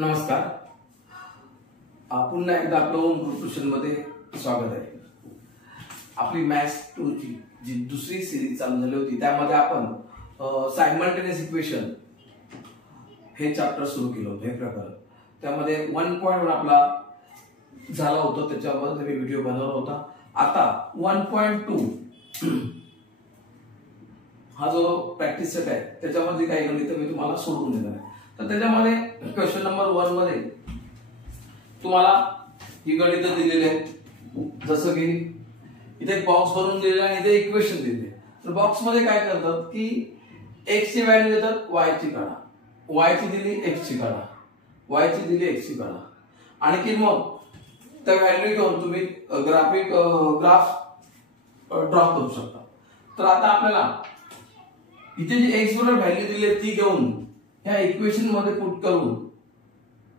नमस्कार. पुन्हा एकदा आपलं होम ट्युशन मध्ये स्वागत आहे. आपली मॅथ्स 2 ची जी दुसरी सिरीज चालू झाली होती त्यामध्ये आपण सायमल्टेनियस इक्वेशन हे चॅप्टर सुरू केलं होतं. हे प्रकार त्यामध्ये 1.1 आपला झाला होता, त्याच्यावर मी व्हिडिओ बनवला होता. आता 1.2 हा जो प्रॅक्टिस सेट आहे त्याच्यामध्ये काही गणित मी तुम्हाला सोडवून देणार आहे. तर त्याच्यामध्ये क्वेश्चन नंबर 1 मध्ये तुम्हाला ही गणित दिलेली आहेत. जसं की इथे बॉक्स भरून दिलेला आहे आणि इथे इक्वेशन दिले. तर बॉक्स मध्ये काय करतात की x ची व्हॅल्यू देतात, y ची काढा, y ची दिली x ची काढा, y ची दिली x ची काढा, आणखी मग त्या व्हॅल्यू घेऊन तुम्ही ग्राफ ड्रॉ करू शकता. तर आता आपल्याला इथे जी x बरोबर व्हॅल्यू दिली आहे ती घेऊन ह्या इक्वेशन मध्ये पुट करून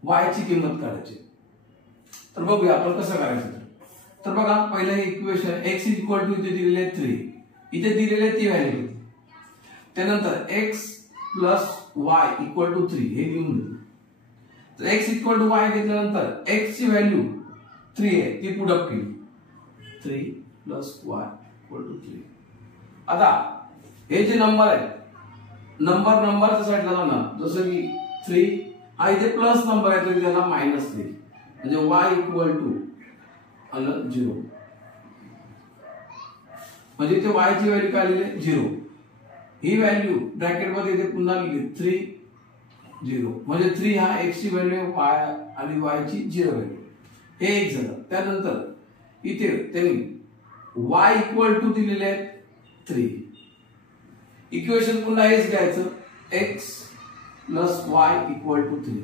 y ची किंमत काढायची. तर बघूया आपण कसं करायचं. तर बघा पहिलं हे इक्वेशन x इथे दिलेले 3, इथे दिलेले ती व्हॅल्यू, त्यानंतर x y 3 हे लिहून देऊ. तर x y घेतल्यानंतर x ची व्हॅल्यू 3 आहे ती पुट अप केली, 3 y 3. आता हे जे नंबर आहे नंबरच्या साईडला जाणार, जसं की 3 हा इथे प्लस नंबर आहे तर त्याला -3 म्हणजे y 0. म्हणजे इथे y ची व्हॅल्यू काय लिहिली 0. ही व्हॅल्यू ब्रॅकेट मध्ये इथे पुन्हा लिहिली 3 0 म्हणजे 3 हा x ची व्हॅल्यू y आणि y ची 0 व्हॅल्यू. हे एक झालं. त्यानंतर इथे त्यांनी y दिलेले आहे 3. इक्वेशन पुन्हा हेच घ्यायचं, x y 3.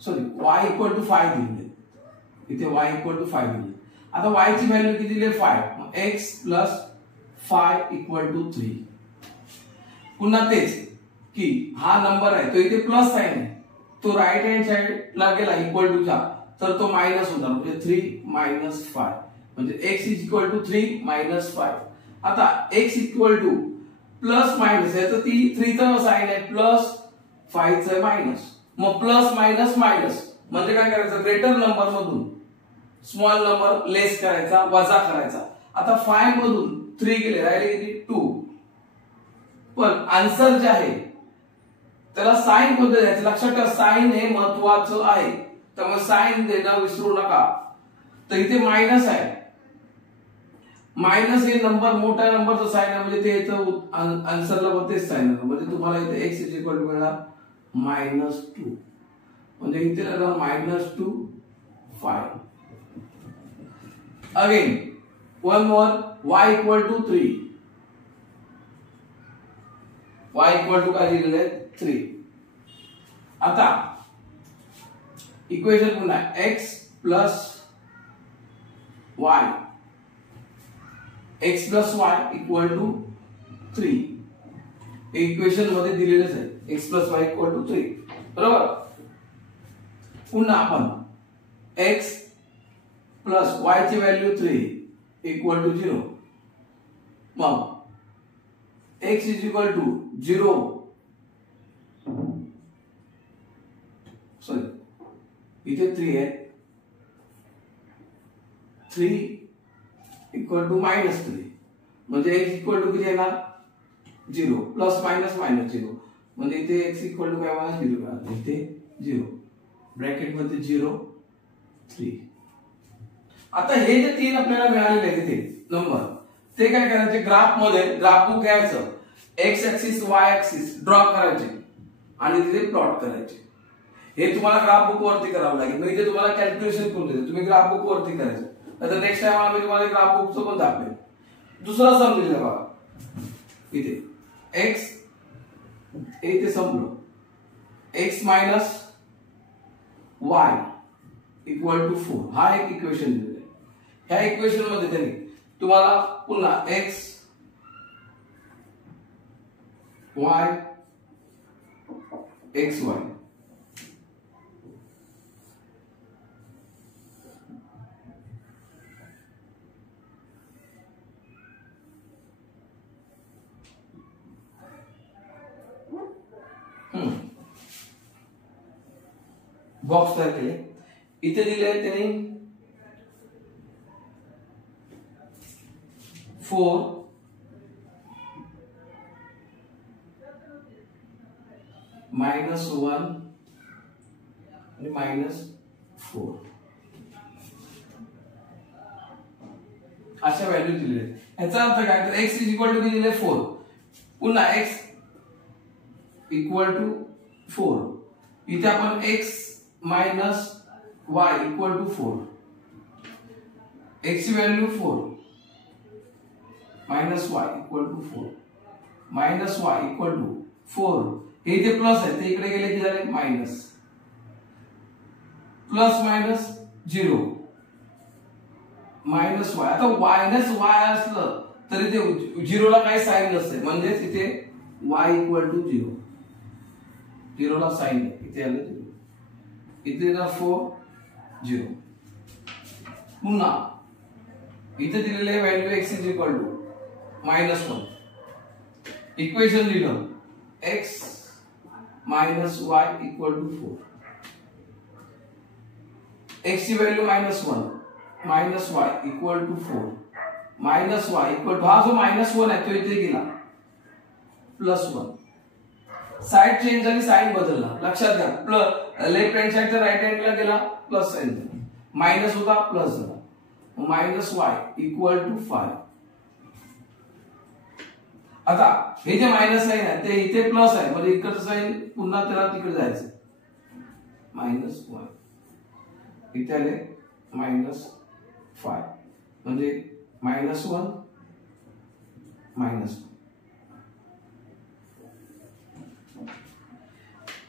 सॉरी y 5 दिले, इथे y 5 दिले. आता y ची व्हॅल्यू किती दिली 5, x 5 3. पुन्हा तेच की हा नंबर आहे तो इथे प्लस साइन आहे, तो राइट हँड साइड ला गेला च्या तर तो मायनस होणार म्हणजे 3 - 5 म्हणजे x 3 - 5. आता x प्लस मायनस आहे तर ती 3 चा साइन आहे प्लस 5 चा मायनस, मग प्लस मायनस मायनस म्हणजे काय करायचं, ग्रेटर नंबर मधून स्मॉल नंबर लेस करायचा, वजा करायचा. आता 5 मधून 3 गेले, राहिले किती 2. पण आन्सर जे आहे त्याला साइन कोणतं द्यायचं लक्षात ठेवा, साइन हे महत्वाचं आहे त्यामुळे साइन देणं विसरू नका. तर इथे मायनस आहे, मायनस हे नंबर मोठ्या नंबरचं साइन आहे म्हणजे ते इथं आन्सरला तेच साइन आहे. म्हणजे तुम्हाला इथे x मिळणार -2 म्हणजे इथे लागणार -2 5. Again one more y 3, y काय दिलेलं आहे 3. आता इक्वेशन पुन्हा x y = 3 इक्वेशन मध्ये दिलेलेच आहे x y 3 बरोबर. पुन्हा आपण x y ची व्हॅल्यू 3 0, मग x 0 सॉरी इथे 3 आहे, 3 -3 म्हणजे x किती येणार 0 प्लस मायनस -0 म्हणजे इथे x काय होणार 0, इथे 0 ब्रॅकेट मध्ये 0 3. आता हे जे 3 आपल्याला मिळालेले आहेत तिथे नंबर, ते काय करायचे ग्राफ मध्ये ग्राफ बुक घ्यायचं, x axis y axis draw करायचे आणि तिथे प्लॉट करायचे. हे तुम्हाला ग्राफ बुक वरती करावं लागेल. मी इथे तुम्हाला कॅल्क्युलेशन करून देतो, तुम्ही ग्राफ बुक वरती करायचं. आता नेक्स्ट टाइम आम्ही तुम्हाला ग्राफ बुकचं पण दाखवेल. दुसरा सम दिलेला बघा इथे x इथे संपलो, x y 4 हा एक इक्वेशन दिलेला आहे. ह्या इक्वेशन मध्ये त्यांनी तुम्हाला पुन्हा x y x y box तयार केले. इथे दिले आहे त्यांनी 4 -1 आणि -4 अशा व्हॅल्यू दिलेल्या आहेत. याचा अर्थ काय तर x = दिलेले 4, पुन्हा x = 4, इथे आपण x - y = 4, x ची व्हॅल्यू 4 -y = 4 -y = 4, हे इथे प्लस आहे ते इकडे गेले की झाले minus, plus minus 0 minus y. आता मायनस y असलं तरी ते 0 ला काही साइन नसते, म्हणजे इथे y = 0, 0 ला साइन आहे, इथे आलं 0, इथे ना 4 0. पुन्हा इथे दिलेले व्हॅल्यू x = -1, इक्वेशन लिहिलं x - y = 4, x ची व्हॅल्यू -1 -y = 4, -y = हा जो -1 आहे तो इथे गेला +1, साइड चेंज झाली, साइन बदलला, लक्षात घ्या. प्लस लेफ्ट हँड साइडचा राइट हँडला गेला प्लस साइन, मायनस होता प्लस झाला, -y = 5. आता हे जे मायनस साइन आहे ते इथे प्लस आहे, म्हणजे इकडचं साइन पुन्हा त्याला तिकडे जायचं, -1 इथे आले -5, म्हणजे -1 -1.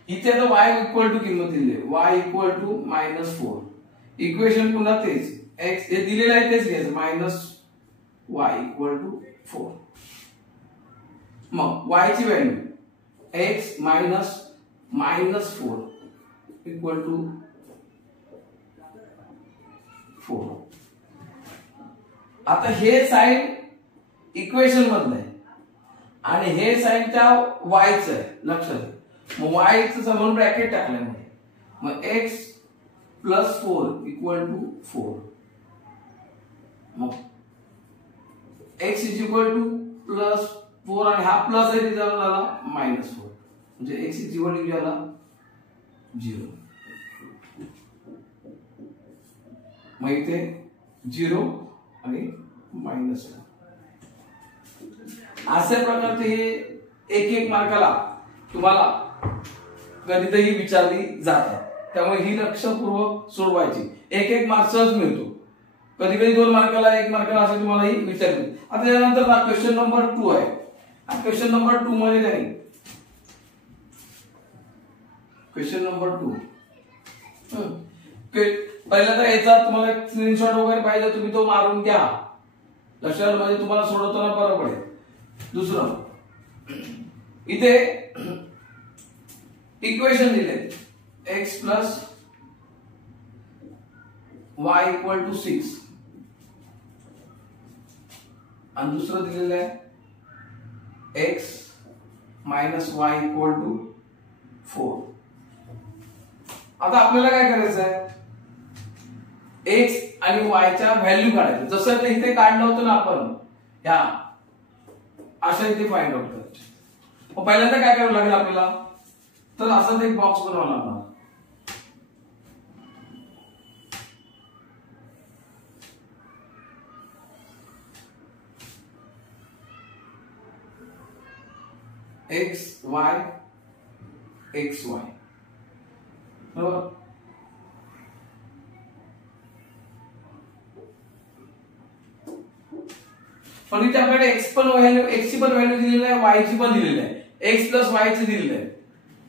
इथे आता y = किंमत दिली आहे, y = -4, इक्वेशन पुन्हा तेच, x हे दिलेलं आहे तेच घ्यायचं, -y = 4. मग y ची व्हॅल्यू x - -4 = 4. आता हे साइन इक्वेशन मधलं आहे आणि हे साइन त्या y चं आहे, लक्षात घ्या. मग y चं समोर ब्रॅकेट टाकल्यामुळे मग x + 4 = 4, मग x = +4 आणि हा प्लस आहे तिथे झाला -4, म्हणजे x = झाला 0. मग इथे 0 आणि -1. अशा प्रकारचे हे एक मार्काला तुम्हाला गणितही विचारली जातात, त्यामुळे ही लक्षपूर्वक सोडवायची. एक मार्क सहज मिळतो, कधी कधी 2 मार्काला 1 मार्काला असे तुम्हाला ही विचारली. आता त्यानंतर क्वेश्चन नंबर 2 आहे. क्वेश्चन नंबर 2 मध्ये नाही, क्वेश्चन नंबर 2 पहिल्यांदा याचा तुम्हाला एक स्क्रीनशॉट वगैरे पाहिजे तुम्ही तो मारून घ्या, लक्षात, म्हणजे तुम्हाला सोडवताना बरं पडेल. दुसरं इथे इक्वेशन दिले x + y = 6 आणि दुसरं दिलेलं आहे x - y = 4. आता आपल्याला काय करायचं आहे, x आणि y च्या व्हॅल्यू काढायचं, जसं ते इथे काढलं होतं ना आपण, ह्या अशा इथे फाइंड आउट करायचं. मग पहिल्यांदा काय करावं लागेल आपल्याला, तर असाच एक बॉक्स बनवावा लागणार. x y x y, बरोबर. पण इथे आपल्याकडे x पण व्हॅल्यू, x ची पण व्हॅल्यू दिलेली आहे, y ची पण दिलेली आहे, x + y ची दिलेली आहे,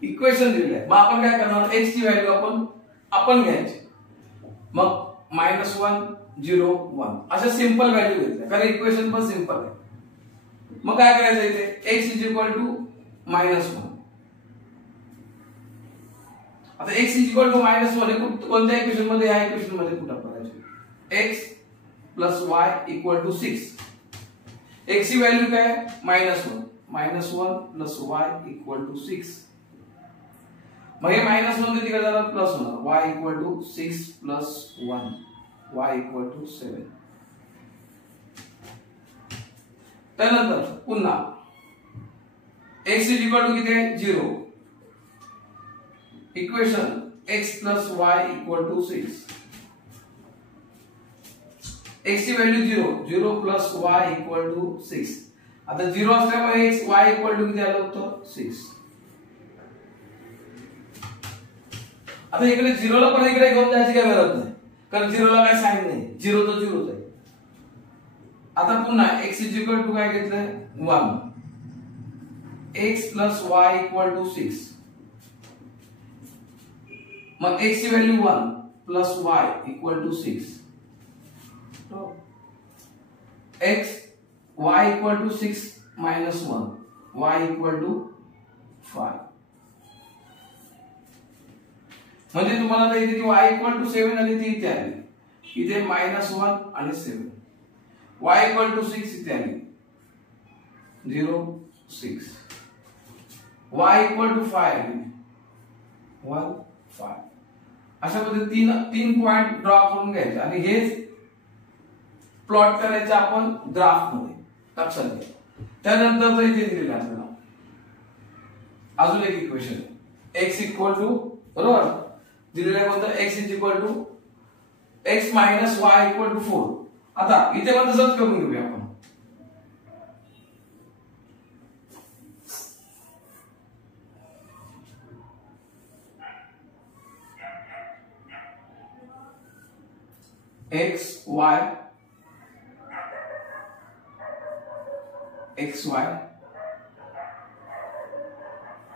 इक्वेशन दिलेलं आहे. मग आपण काय करणार, x ची व्हॅल्यू आपण घ्यायची, मग -1 0 1 अशा सिंपल व्हॅल्यू घेतल्या, कारण इक्वेशन पण सिंपल आहे. मग काय करायचं इथे x -1. आता x -1 कोणत्या इक्वेशन मध्ये, या इक्वेशन मध्ये पुट करायचे, x + y = 6. x ची व्हॅल्यू काय -1 + y = 6, मग हे -1 तिकडे जाणार प्लस होणार y equal to 6 plus 1 y equal to 7. त्यानंतर पुन्हा x इज इक्वल टू किती आहे 0. Equation x plus y equal to 6. x ची value 0 plus y equal to 6. आता 0 असल्यामुळे x y इक्वल टू किती आलं होतं 6. आता इकडे 0 ला पण इकडे घेऊन जायची काय गरज नाही कारण 0 ला काय साइन नाही 0 तर 0च आहे. आता पुन्हा x इज इक्वल टू काय घेतलंय 1. x plus y equal to 6. मग x ची value 1 plus y equal to 6. x y equal to 6 minus 1 y equal to 5. म्हणजे तुम्हाला आता इथे y इक्वल टू 7 आली ती इथे आली. इथे -1 आणि 7. y इक्वल टू 6 इथे आली 0 6. y इक्वल टू 5 आली 1 5. अशा पद्धतीने तीन पॉइंट ड्रॉ करून घ्यायचे आणि हेच प्लॉट करायचे आपण ग्राफ मध्ये लक्षात घ्या. त्यानंतर इथे दिलेलं आहे आपल्याला अजून एक इक्वेशन x इक्वल टू बरोबर दिलेलं आहे कोणतं x is equal to x minus y equal to 4. आता इथे पण तसंच करून घेऊया आपण. x y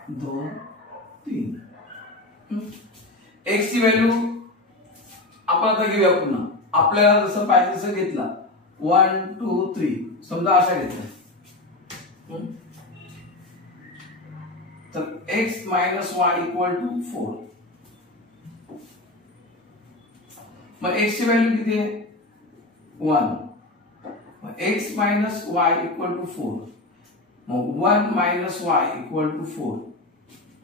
2 3. x ची व्हॅल्यू आपण आता घेऊया पुन्हा. आपल्याला जसं पाहिजे तसं घेतला 1 2 3 समजा अशा घेतला तर x minus y equal to 4. मग x ची व्हॅल्यू किती आहे 1. मग x minus y equal to 4. मग 1 मायनस y इक्वल टू 4.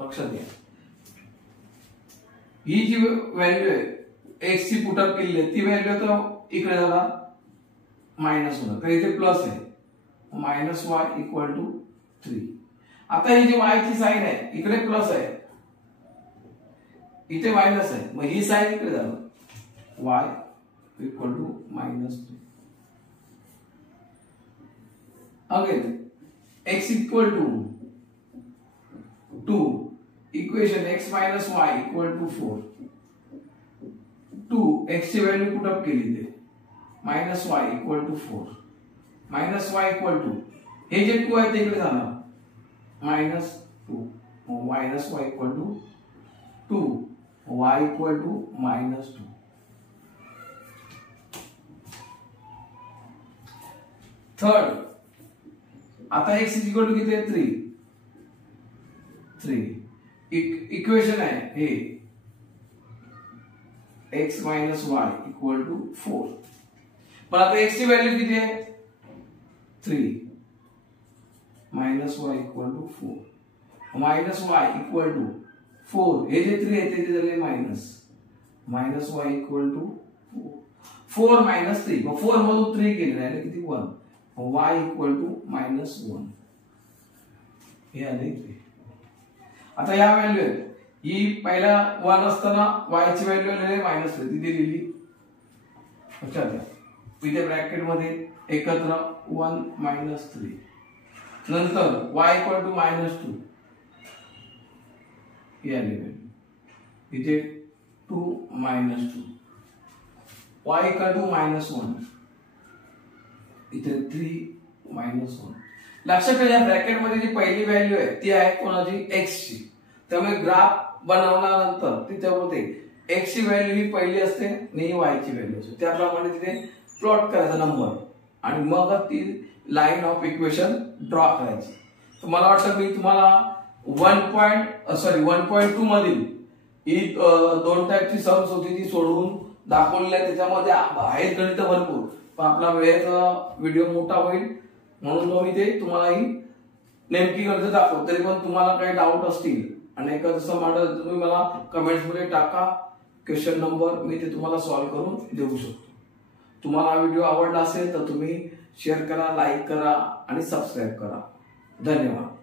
लक्षात घ्या ही जी व्हॅल्यू आहे x ची पुटअप केलेली आहे ती व्हॅल्यू तर इकडे जाणार मायनस होणार तर इथे प्लस आहे मायनस y इक्वल टू 3. आता ही जी y ची साइन आहे इकडे प्लस आहे इथे मायनस आहे मग ही साइन इकडे जाणार y equal to -3. Again x equal to 2 equation x minus y equal to 4. 2 x ची व्हॅल्यू पुट अप केली ते minus y equal to 4. Minus y equal to हे जे 2 आहे ते इकडे जाणार -2 minus y equal to 2 y equal to -2. Third आता x इज इक्वल टू किती आहे 3. इक्वेशन आहे हे x minus y equal to 4. पण आता x ची व्हॅल्यू किती आहे 3 minus y equal to 4 minus y equal to 4 हे जे 3 आहे ते झाले minus y equal to 4 minus 3 मग 4 मधून 3 केले आहे किती 1 y इक्वल टू -1 हे आले 3. आता या व्हॅल्यू ही पहिला 1 असताना y ची व्हॅल्यू आलेली -3 ती दिलेली लक्षात घ्या. इथे ब्रॅकेट मध्ये एकत्र 1 -3 नंतर y इक्वल टू -2 हे आले व्हॅल्यू इथे 2 -2 y इक्वल टू -1 इथे 3 -1. लक्षात ठेवा या ब्रॅकेट मध्ये जी पहिली व्हॅल्यू आहे ती आहे कोणाची x ची. त्यामुळे ग्राफ बनवल्यानंतर तिच्यामध्ये x ची व्हॅल्यू ही पहिली असते आणि y ची व्हॅल्यू असते त्याप्रमाणे तिथे प्लॉट करायचा नंबर आणि मग ती लाईन ऑफ इक्वेशन ड्रॉ करायची. तर मला वाटतं मी तुम्हाला 1.2 मधील ही 2 टाईपची सम्स होती ती सोडवून दाखवलेली आहे. त्याच्यामध्ये आहेत गणित भरपूर पण आपला वेळेचा व्हिडिओ मोठा होईल म्हणून मी ते तुम्हाला ही नेमकी गणित दाखवतो. तरी पण तुम्हाला काही डाऊट असतील आणि जसं माझं तुम्ही मला कमेंट्समध्ये टाका क्वेश्चन नंबर, मी ते तुम्हाला सॉल्व्ह करून देऊ शकतो. तुम्हाला हा व्हिडिओ आवडला असेल तर तुम्ही शेअर करा, लाईक करा आणि सबस्क्राईब करा. धन्यवाद.